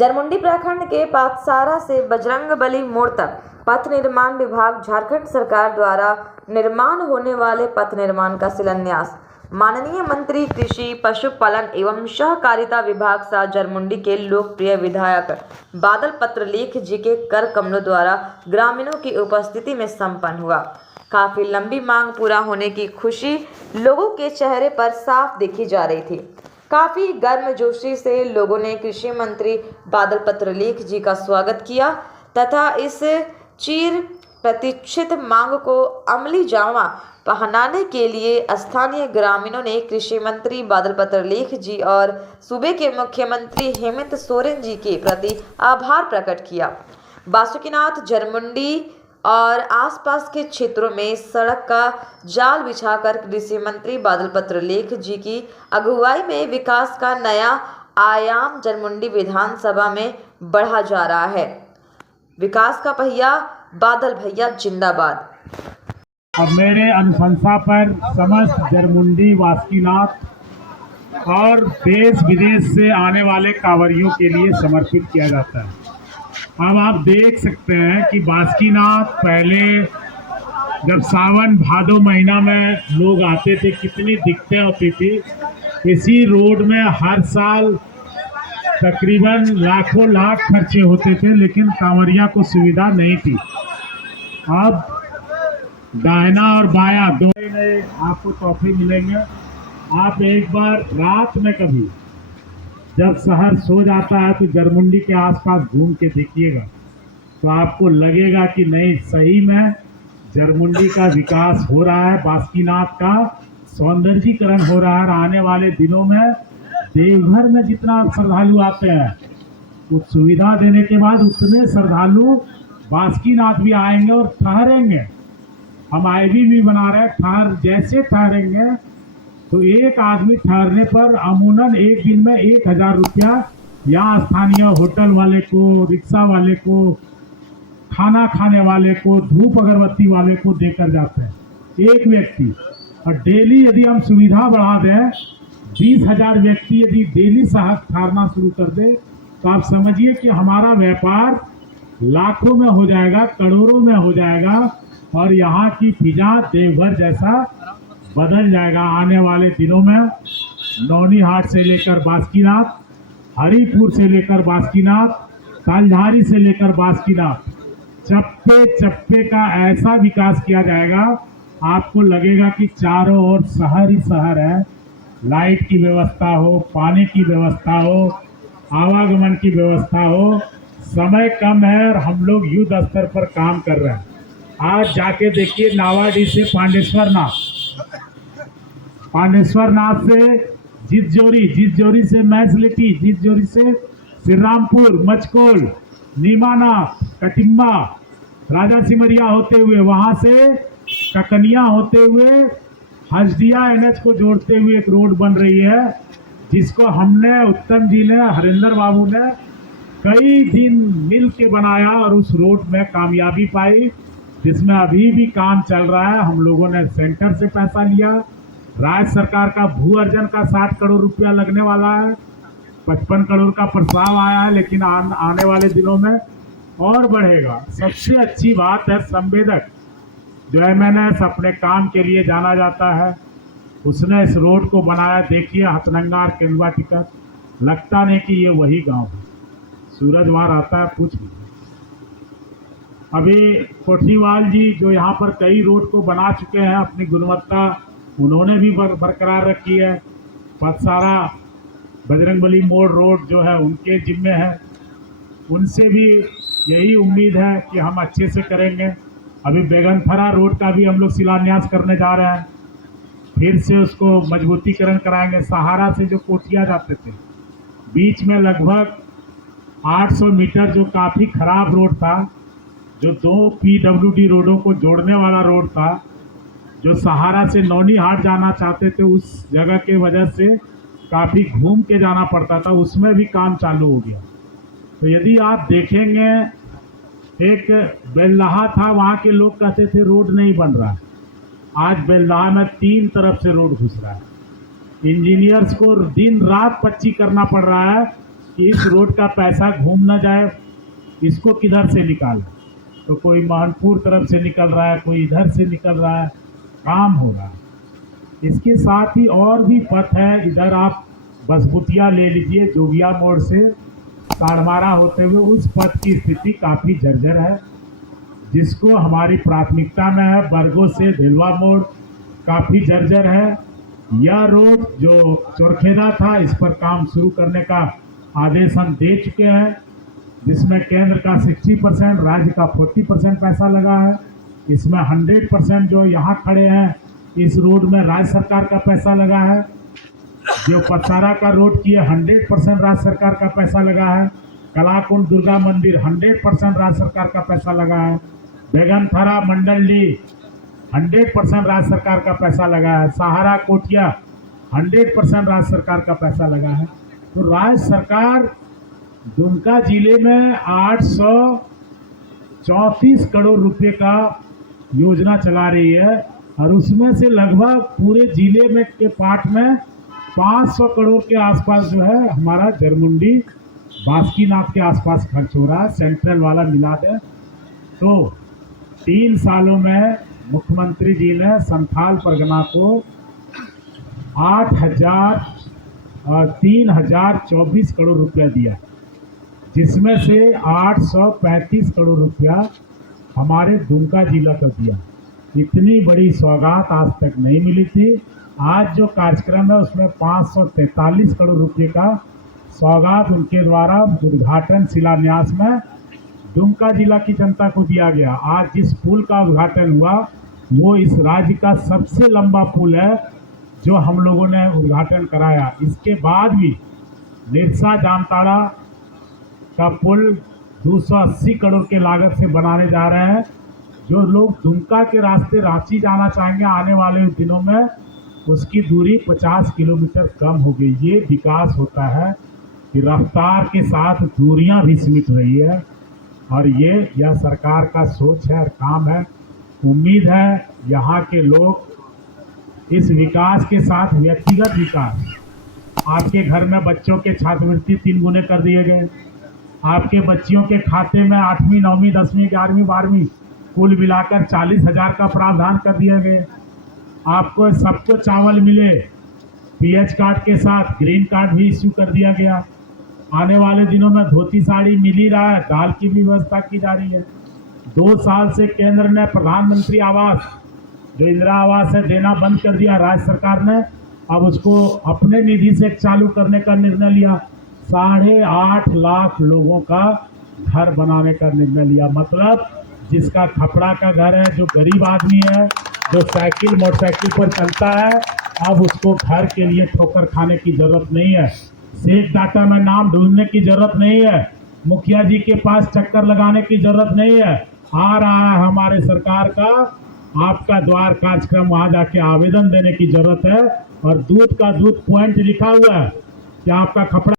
जरमुंडी प्रखंड के पातसारा से बजरंगबली मोड़ तक पथ निर्माण विभाग झारखंड सरकार द्वारा निर्माण होने वाले पथ निर्माण का शिलान्यास माननीय मंत्री कृषि पशुपालन एवं सहकारिता विभाग सा जरमुंडी के लोकप्रिय विधायक बादल पत्रलेख जी के कर कमलों द्वारा ग्रामीणों की उपस्थिति में संपन्न हुआ। काफी लंबी मांग पूरा होने की खुशी लोगों के चेहरे पर साफ देखी जा रही थी। काफी गर्मजोशी से लोगों ने कृषि मंत्री बादल पत्रलेख जी का स्वागत किया तथा इस चिर प्रतीक्षित मांग को अमली जामा पहनाने के लिए स्थानीय ग्रामीणों ने कृषि मंत्री बादल पत्रलेख जी और सूबे के मुख्यमंत्री हेमंत सोरेन जी के प्रति आभार प्रकट किया। बासुकीनाथ जरमुंडी और आसपास के क्षेत्रों में सड़क का जाल बिछाकर कृषि मंत्री बादल पत्रलेख जी की अगुवाई में विकास का नया आयाम जरमुंडी विधानसभा में बढ़ा जा रहा है। विकास का पहिया बादल भैया जिंदाबाद। अब मेरे अनुशंसा पर समस्त जरमुंडी बासुकीनाथ और देश विदेश से आने वाले कांवरियों के लिए समर्पित किया जाता है। अब आप देख सकते हैं कि बासुकीनाथ पहले जब सावन भादो महीना में लोग आते थे कितनी दिक्कतें होती थी। इसी रोड में हर साल तकरीबन लाखों लाख खर्चे होते थे, लेकिन कांवरिया को सुविधा नहीं थी। अब दाहिना और बायां दोनों नए आपको तोहफे मिलेंगे। आप एक बार रात में कभी जब शहर सो जाता है तो जरमुंडी के आसपास घूम के देखिएगा तो आपको लगेगा कि नहीं, सही में जरमुंडी का विकास हो रहा है, बासुकीनाथ का सौंदर्यीकरण हो रहा है। आने वाले दिनों में देवघर में जितना श्रद्धालु आते हैं उस सुविधा देने के बाद उतने श्रद्धालु बासुकीनाथ भी आएंगे और ठहरेंगे। हम आईवी भी बना रहे हैं, जैसे ठहरेंगे तो एक आदमी ठहरने पर अमूमन एक दिन में 1000 रुपया यहाँ स्थानीय होटल वाले को, रिक्शा वाले को, खाना खाने वाले को, धूप अगरबत्ती वाले को देकर जाते हैं एक व्यक्ति। और डेली यदि हम सुविधा बढ़ा दें, 20,000 व्यक्ति यदि डेली ठहरना शुरू कर दे तो आप समझिए कि हमारा व्यापार लाखों में हो जाएगा, करोड़ों में हो जाएगा और यहाँ की फिजा देवघर जैसा बदल जाएगा। आने वाले दिनों में नौनीहाट से लेकर बासुकीनाथ, हरिपुर से लेकर बासुकीनाथ, तालझारी से लेकर बासुकीनाथ, चप्पे चप्पे का ऐसा विकास किया जाएगा, आपको लगेगा कि चारों ओर शहर ही शहर है। लाइट की व्यवस्था हो, पानी की व्यवस्था हो, आवागमन की व्यवस्था हो। समय कम है और हम लोग युद्ध स्तर पर काम कर रहे हैं। आज जाके देखिए नावाडी से पांडेश्वर नाथ से जितजोरी से मैसलिटी, जितजोरी से श्रीरामपुर, मचकोल, नीमाना, कटिम्बा, राजा सिमरिया होते हुए वहां से ककनिया होते हुए हजदिया एनएच को जोड़ते हुए एक रोड बन रही है, जिसको हमने, उत्तम जी ने, हरिंदर बाबू ने कई दिन मिल के बनाया और उस रोड में कामयाबी पाई, जिसमें अभी भी काम चल रहा है। हम लोगों ने सेंटर से पैसा लिया, राज्य सरकार का भू अर्जन का 60 करोड़ रुपया लगने वाला है, 55 करोड़ का प्रस्ताव आया है, लेकिन आने वाले दिनों में और बढ़ेगा। सबसे अच्छी बात है संवेदक जो MNS अपने काम के लिए जाना जाता है, उसने इस रोड को बनाया। देखिए हथनंगार केंदुआ टिकट, लगता नहीं कि ये वही गांव है। सूरज वहां आता है, पूछ लीजिए। अभी कोठीवाल जी जो यहाँ पर कई रोड को बना चुके हैं, अपनी गुणवत्ता उन्होंने भी बरकरार रखी है। पातसारा बजरंगबली मोड़ रोड जो है उनके जिम्मे है, उनसे भी यही उम्मीद है कि हम अच्छे से करेंगे। अभी बेगनथरा रोड का भी हम लोग शिलान्यास करने जा रहे हैं, फिर से उसको मजबूतीकरण कराएंगे। सहारा से जो कोठिया जाते थे, बीच में लगभग 800 मीटर जो काफ़ी खराब रोड था, जो 2 PWD रोडों को जोड़ने वाला रोड था, जो सहारा से नौनीहाट जाना चाहते थे, उस जगह के वजह से काफ़ी घूम के जाना पड़ता था, उसमें भी काम चालू हो गया। तो यदि आप देखेंगे, एक बेल्लाहा था, वहाँ के लोग कहते थे रोड नहीं बन रहा है। आज बेल्लाहा में 3 तरफ से रोड घुस रहा है। इंजीनियर्स को दिन रात पच्ची करना पड़ रहा है कि इस रोड का पैसा घूम न जाए, इसको किधर से निकालें। तो कोई मानपुर तरफ से निकल रहा है, कोई इधर से निकल रहा है, काम हो रहा है। इसके साथ ही और भी पथ है, इधर आप बसबुतिया ले लीजिए, जोगिया मोड़ से ताड़मारा होते हुए उस पथ की स्थिति काफ़ी जर्जर है, जिसको हमारी प्राथमिकता में है। बरगो से ढिलवा मोड़ काफ़ी जर्जर है। यह रोड जो चोरखेदा था, इस पर काम शुरू करने का आदेश हम दे चुके हैं, जिसमें केंद्र का 60%, राज्य का 40% पैसा लगा है। इसमें 100% जो यहाँ खड़े हैं इस रोड में राज्य सरकार का पैसा लगा है। जो पथसारा का रोड किए 100% राज्य सरकार का पैसा लगा है। कलाकुंड दुर्गा मंदिर 100% राज्य सरकार का पैसा लगा है। बेगमथरा मंडलडी 100% राज्य सरकार का पैसा लगा है। सहारा कोटिया 100% राज्य सरकार का पैसा लगा है। तो राज्य सरकार दुमका जिले में 834 करोड़ रुपए का योजना चला रही है, और उसमें से लगभग पूरे जिले में के पार्ट में 500 करोड़ के आसपास जो है हमारा जरमुंडी बासुकीनाथ के आसपास खर्च हो रहा है। सेंट्रल वाला मिला दे तो 3 सालों में मुख्यमंत्री जी ने संथाल परगना को 3,024 करोड़ रुपया दिया, जिसमें से 835 करोड़ रुपया हमारे दुमका जिला को दिया। इतनी बड़ी सौगात आज तक नहीं मिली थी। आज जो कार्यक्रम है उसमें 543 करोड़ रुपए का सौगात उनके द्वारा उद्घाटन शिलान्यास में दुमका जिला की जनता को दिया गया। आज जिस पुल का उद्घाटन हुआ वो इस राज्य का सबसे लंबा पुल है जो हम लोगों ने उद्घाटन कराया। इसके बाद भी निरसा जामताड़ा का पुल 280 करोड़ के लागत से बनाने जा रहे हैं। जो लोग दुमका के रास्ते रांची जाना चाहेंगे आने वाले दिनों में, उसकी दूरी 50 किलोमीटर कम हो गई। ये विकास होता है कि रफ्तार के साथ दूरियां भी सिमट रही है, और यह सरकार का सोच है और काम है। उम्मीद है यहाँ के लोग इस विकास के साथ व्यक्तिगत विकास, आपके घर में बच्चों के छात्रवृत्ति 3 गुने कर दिए गए, आपके बच्चियों के खाते में 8वीं 9वीं 10वीं 11वीं 12वीं कुल मिलाकर 40,000 का प्रावधान कर दिए गए। आपको सबको चावल मिले, पीएच कार्ड के साथ ग्रीन कार्ड भी इश्यू कर दिया गया। आने वाले दिनों में धोती साड़ी मिल ही रहा है, दाल की भी व्यवस्था की जा रही है। 2 साल से केंद्र ने प्रधानमंत्री आवास जो इंदिरा आवास है देना बंद कर दिया राज्य सरकार ने। अब उसको अपने निधि से चालू करने का निर्णय लिया। 8.5 लाख लोगों का घर बनाने का निर्णय लिया। मतलब जिसका खपड़ा का घर है, जो गरीब आदमी है, जो साइकिल मोटरसाइकिल पर चलता है, अब उसको घर के लिए ठोकर खाने की जरूरत नहीं है, सेठ डाटा में नाम ढूंढने की जरूरत नहीं है, मुखिया जी के पास चक्कर लगाने की जरूरत नहीं है। आ रहा है हमारे सरकार का आपका द्वार कार्यक्रम, वहां जाके आवेदन देने की जरूरत है। और दूध का दूध पॉइंट लिखा हुआ है कि आपका खपड़ा